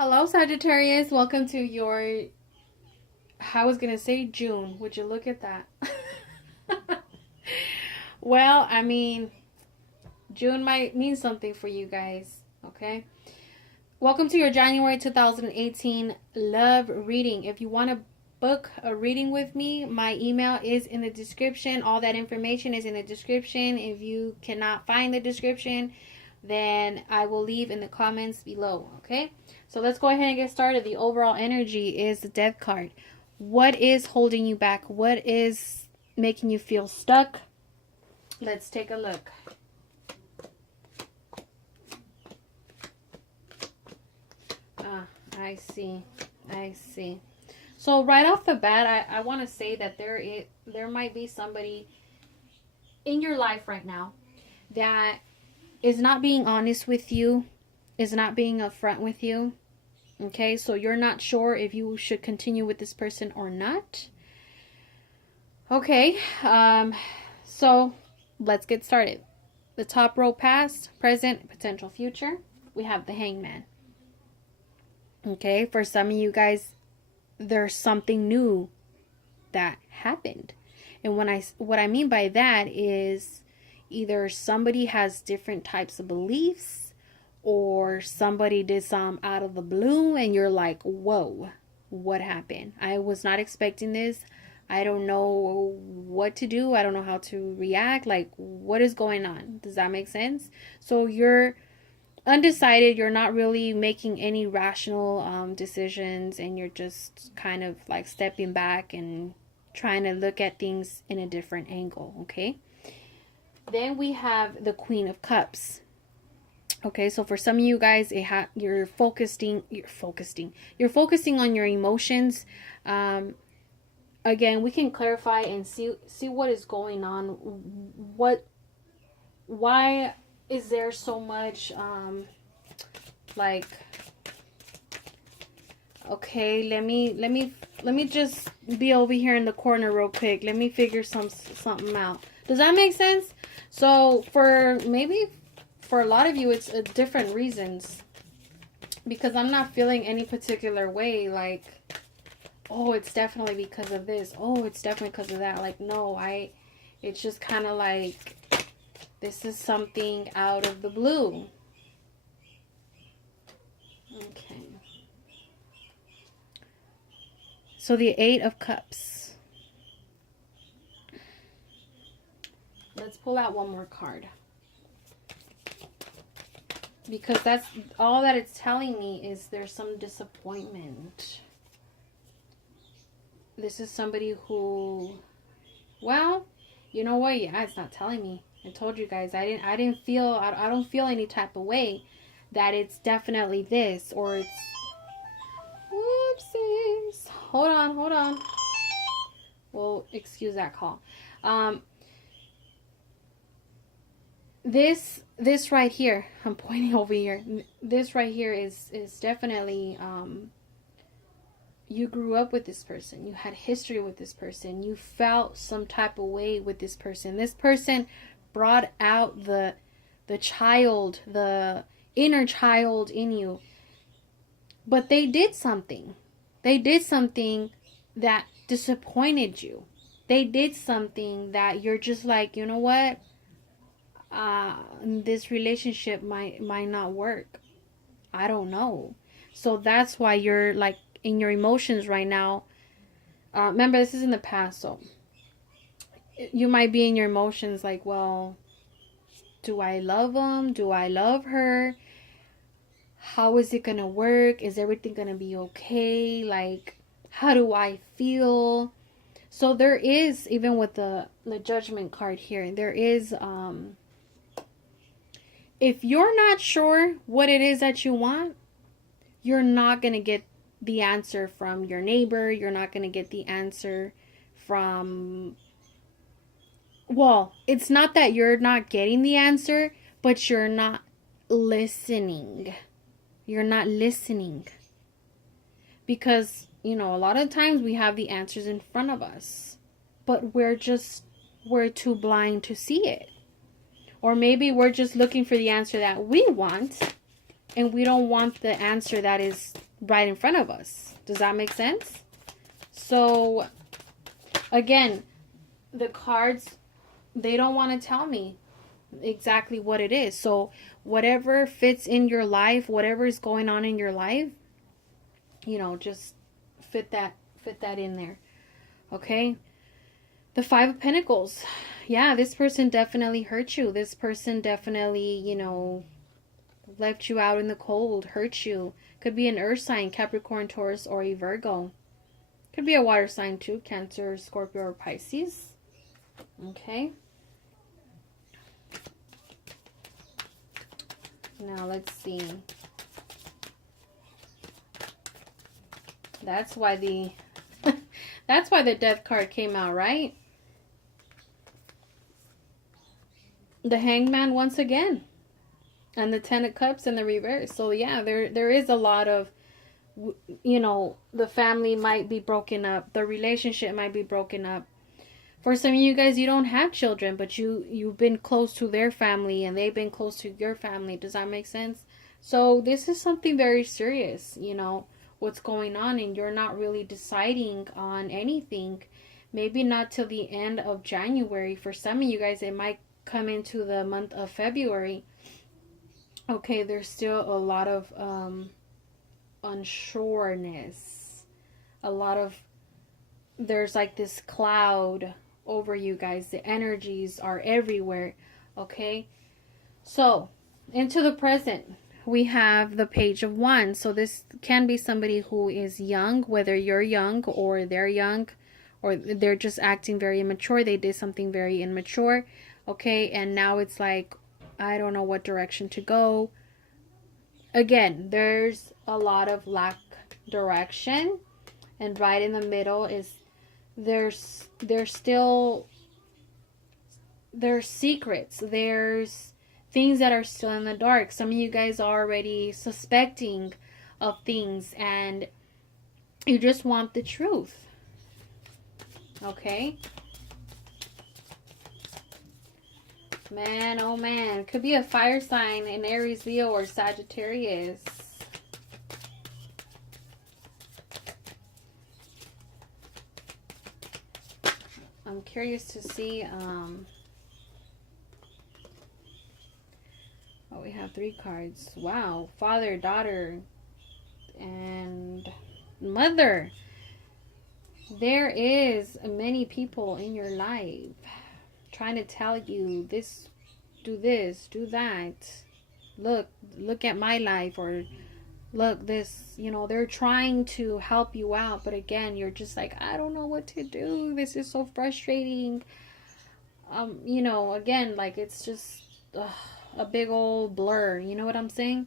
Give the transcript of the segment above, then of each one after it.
Hello, Sagittarius. Welcome to your, I was going to say June. Would you look at that? Well, I mean, June might mean something for you guys, okay? Welcome to your January 2018 love reading. If you want to book a reading with me, my email is in the description. All that information is in the description. If you cannot find the description, then I will leave in the comments below, okay? So let's go ahead and get started. The overall energy is the Death card. What is holding you back? What is making you feel stuck? Let's take a look. I see. So right off the bat, I want to say that there might be somebody in your life right now that is not being honest with you, is not being upfront with you. Okay, so you're not sure if you should continue with this person or not. Okay, so let's get started. The top row, past, present, potential future. We have the Hangman. Okay, for some of you guys, there's something new that happened. And what I mean by that is either somebody has different types of beliefs, or somebody did some out of the blue and you're like, whoa, what happened? I was not expecting this. I don't know what to do. I don't know how to react. Like, what is going on? Does that make sense? So you're undecided. You're not really making any rational decisions, and you're just kind of like stepping back and trying to look at things in a different angle. Okay. Then we have the Queen of Cups. Okay, so for some of you guys, you're focusing on your emotions. Again, we can clarify and see what is going on. Why is there so much like? Okay, let me just be over here in the corner real quick. Let me figure something out. Does that make sense? So for a lot of you, it's different reasons, because I'm not feeling any particular way. Like, oh, it's definitely because of this. Oh, it's definitely because of that. Like, no, it's just kind of like, this is something out of the blue. Okay. So the Eight of Cups. Let's pull out one more card, because that's all that it's telling me is there's some disappointment. This is somebody who, well, you know what? Yeah, it's not telling me. I told you guys, I don't feel any type of way that it's definitely this, or it's, whoopsies. Hold on. Well, excuse that call. This right here, I'm pointing over here. This right here is definitely, you grew up with this person. You had history with this person. You felt some type of way with this person. This person brought out the child, the inner child in you. But they did something. They did something that disappointed you. They did something that you're just like, you know what? This relationship might not work. I don't know. So that's why you're like in your emotions right now. Remember, this is in the past, so you might be in your emotions like, well, do I love him? Do I love her? How is it gonna work? Is everything gonna be okay? Like, how do I feel? So there is, even with the Judgment card here, there is, if you're not sure what it is that you want, you're not going to get the answer from your neighbor. You're not going to get the answer from, well, it's not that you're not getting the answer, but you're not listening. You're not listening. Because, you know, a lot of times we have the answers in front of us, but we're too blind to see it. Or maybe we're just looking for the answer that we want, and we don't want the answer that is right in front of us. Does that make sense? So again, the cards, they don't want to tell me exactly what it is. So whatever fits in your life, whatever is going on in your life, you know, just fit that in there. Okay? The Five of Pentacles. Yeah, this person definitely hurt you. This person definitely, you know, left you out in the cold, hurt you. Could be an earth sign, Capricorn, Taurus, or a Virgo. Could be a water sign too, Cancer, Scorpio, or Pisces. Okay. Now let's see. That's why the that's why the Death card came out, right? The Hangman once again. And the Ten of Cups in the reverse. So yeah, there is a lot of, you know, the family might be broken up. The relationship might be broken up. For some of you guys, you don't have children, but you've been close to their family and they've been close to your family. Does that make sense? So this is something very serious, you know, what's going on, and you're not really deciding on anything. Maybe not till the end of January. For some of you guys, it might come into the month of February. Okay, there's still a lot of unsureness. There's like this cloud over you guys. The energies are everywhere. Okay, so into the present, we have the Page of Wands. So this can be somebody who is young, whether you're young or they're young, or they're just acting very immature. They did something very immature. Okay, and now it's like, I don't know what direction to go. Again, there's a lot of lack direction, and right in the middle is there's secrets. There's things that are still in the dark. Some of you guys are already suspecting of things, and you just want the truth. Okay? Man, oh man. Could be a fire sign in Aries, Leo, or Sagittarius. I'm curious to see, oh, we have 3 cards. Wow. Father, daughter, and mother. There is many people in your life trying to tell you this, do that. Look at my life, or look this, you know, they're trying to help you out, but again, you're just like, I don't know what to do. This is so frustrating. You know, again, like it's just a big old blur. You know what I'm saying?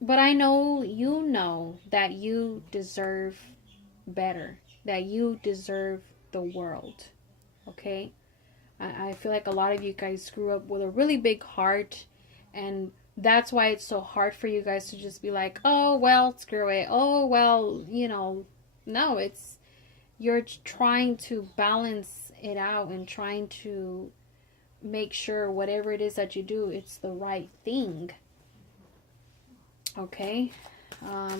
But I know you know that you deserve better, that you deserve the world. Okay? I feel like a lot of you guys grew up with a really big heart, and that's why it's so hard for you guys to just be like, oh, well, screw it. Oh, well, you know, no, it's, you're trying to balance it out and trying to make sure whatever it is that you do, it's the right thing. Okay,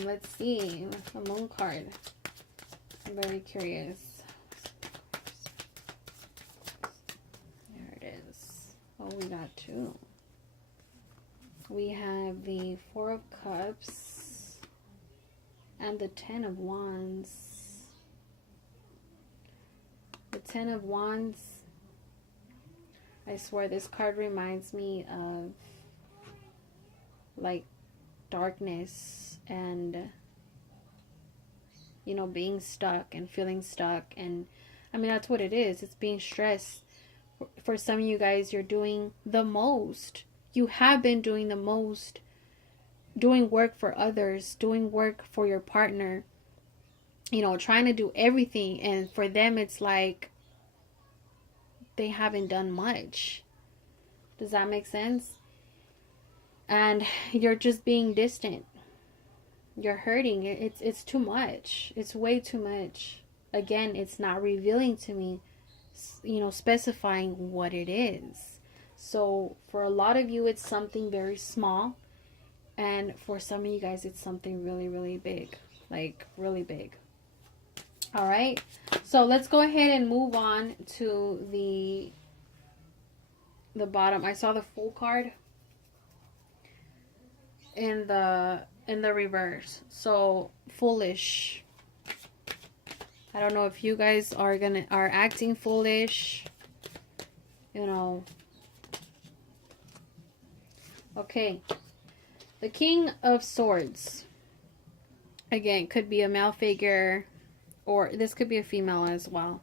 let's see, the Moon card. I'm very curious. There it is. Oh, we got 2. We have the 4 of Cups and the 10 of Wands. The 10 of Wands, I swear this card reminds me of like darkness and, you know, being stuck and feeling stuck. And I mean, that's what it is. It's being stressed. For some of you guys, you're doing the most. You have been doing the most, doing work for others, doing work for your partner, you know, trying to do everything. And for them, it's like they haven't done much. Does that make sense? And you're just being distant. You're hurting. It's too much. It's way too much. Again, it's not revealing to me, you know, specifying what it is. So for a lot of you, it's something very small. And for some of you guys, it's something really, really big. Like, really big. All right. So let's go ahead and move on to the bottom. I saw the Fool card in the reverse. So, foolish. I don't know if you guys are acting foolish. You know. Okay. The King of Swords. Again, could be a male figure, or this could be a female as well.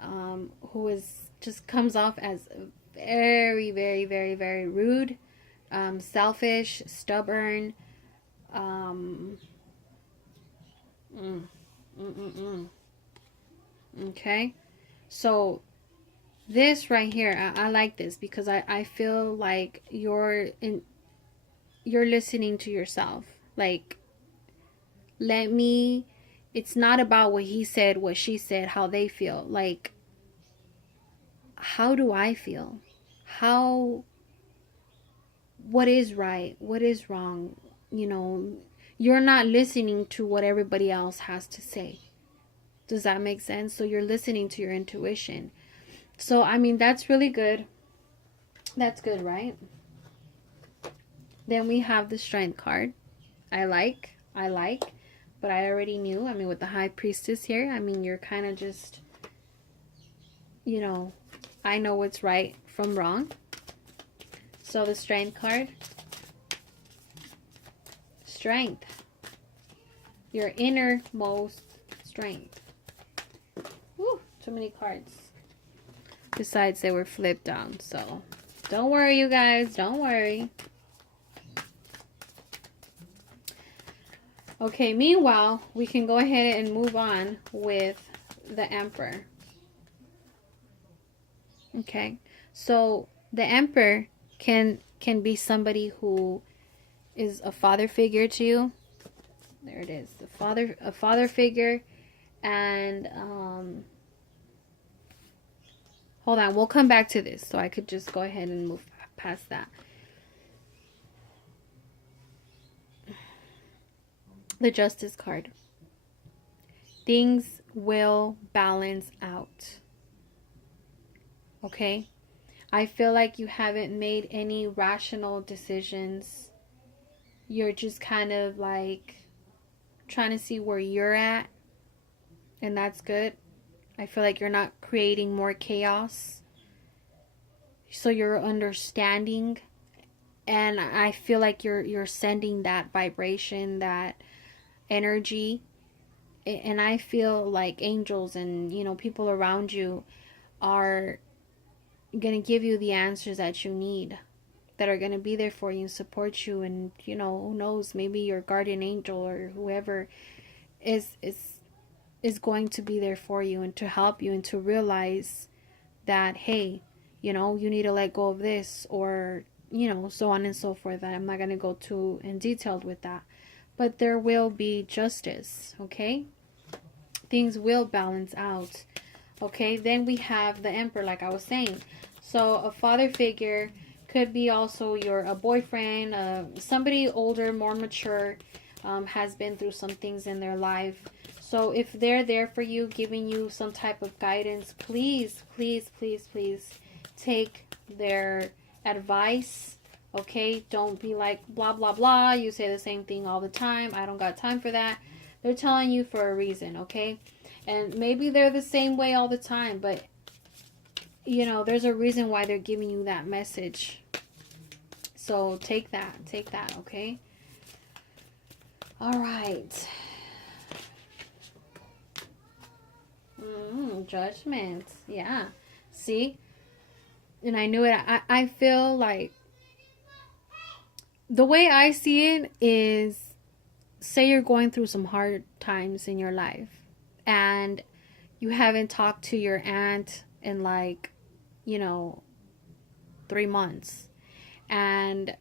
Who is just comes off as very, very, very, very rude, selfish, stubborn. Okay, so this right here, I like this because I feel like you're listening to yourself. Like, it's not about what he said, what she said, how they feel. Like, how do I feel? What is right? What is wrong? You know, you're not listening to what everybody else has to say. Does that make sense? So you're listening to your intuition. So, I mean, that's really good. That's good, right? Then we have the Strength card. I like. But I already knew. I mean, with the High Priestess here, I mean, you're kind of just, you know, I know what's right from wrong. So the Strength card. Strength. Your innermost strength. Woo, too many cards. Besides, they were flipped down. So don't worry, you guys. Don't worry. Okay, meanwhile, we can go ahead and move on with the Emperor. Okay, so the Emperor can be somebody who is a father figure to you. There it is, a father figure, and hold on, we'll come back to this, so I could just go ahead and move past that. The Justice card. Things will balance out. Okay? I feel like you haven't made any rational decisions. You're just kind of like trying to see where you're at. And that's good. I feel like you're not creating more chaos. So you're understanding. And I feel like you're sending that vibration, that energy. And I feel like angels and, you know, people around you are going to give you the answers that you need, that are going to be there for you and support you. And, you know, who knows, maybe your guardian angel or whoever is going to be there for you and to help you and to realize that, hey, you know, you need to let go of this, or, you know, so on and so forth. I'm not going to go too in detailed with that. But there will be justice, okay? Things will balance out, okay? Then we have the Emperor, like I was saying. So a father figure could be also a boyfriend, somebody older, more mature, has been through some things in their life. So if they're there for you, giving you some type of guidance, please, please, please, please take their advice. Okay, don't be like blah blah blah, you say the same thing all the time, I don't got time for that. They're telling you for a reason, okay? And maybe they're the same way all the time, but you know, there's a reason why they're giving you that message. So take that, okay? All right. Judgment. Yeah. See? And I knew it. I feel like the way I see it is, say you're going through some hard times in your life and you haven't talked to your aunt in like, you know, 3 months, and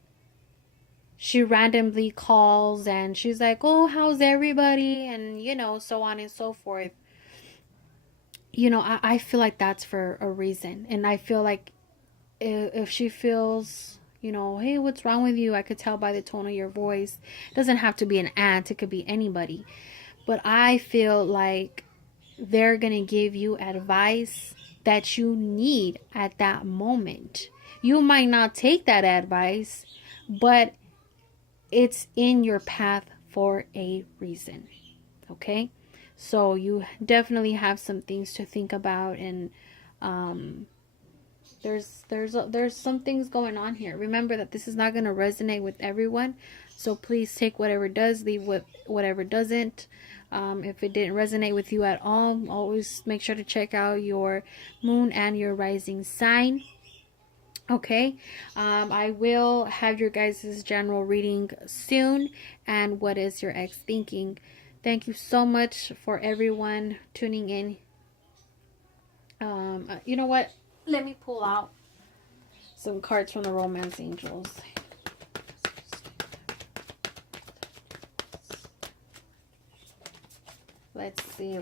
she randomly calls and she's like, oh, how's everybody, and you know, so on and so forth. You know, I feel like that's for a reason. And I feel like if she feels, you know, hey, what's wrong with you? I could tell by the tone of your voice. It doesn't have to be an aunt, it could be anybody. But I feel like they're going to give you advice that you need at that moment. You might not take that advice, but it's in your path for a reason. Okay? So you definitely have some things to think about, and there's some things going on here. Remember that this is not going to resonate with everyone, so please take whatever does, leave whatever doesn't. If it didn't resonate with you at all, always make sure to check out your moon and your rising sign. Okay, I will have your guys' general reading soon. And what is your ex thinking? Thank you so much for everyone tuning in. You know what? Let me pull out some cards from the Romance Angels. Let's see.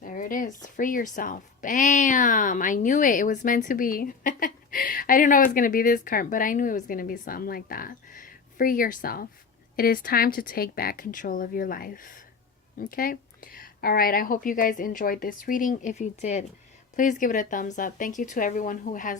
There it is. Free yourself. Bam! I knew it. It was meant to be. I didn't know it was going to be this card, but I knew it was going to be something like that. Free yourself. It is time to take back control of your life. Okay? Alright, I hope you guys enjoyed this reading. If you did, please give it a thumbs up. Thank you to everyone who has